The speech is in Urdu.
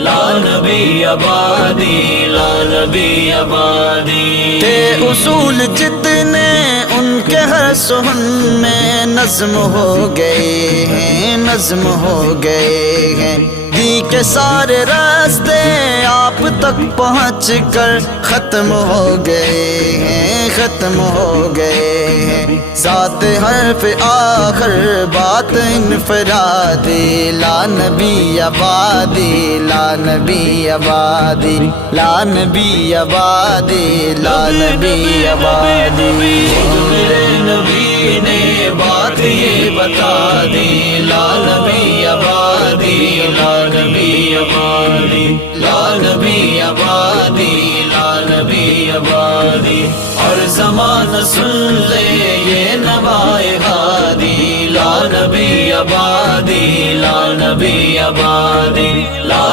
لا نبی آبادی، لا نبی آبادی۔ تھے اصول جتنے ان کے ہر سخن میں نظم ہو گئے ہیں، نظم ہو گئے ہیں۔ دی کے سارے راستے آپ تک پہنچ کر ختم ہو گئے ہیں، ختم ہو گئے ہیں۔ ذات حرف آخر بات انفرادی، لا نبی آبادی، لا نبی آبادی، لا نبی آبادی، لا نبی آبادی۔ میرے نبی نے بات یہ بتا دی، لا نبی آبادی، لا نبی آبادی، لا نبی آبادی، لا نبی آبادی۔ اور زمانہ سن لے یہ نوائے ہادی، لا نبی آبادی، لا نبی آبادی، لا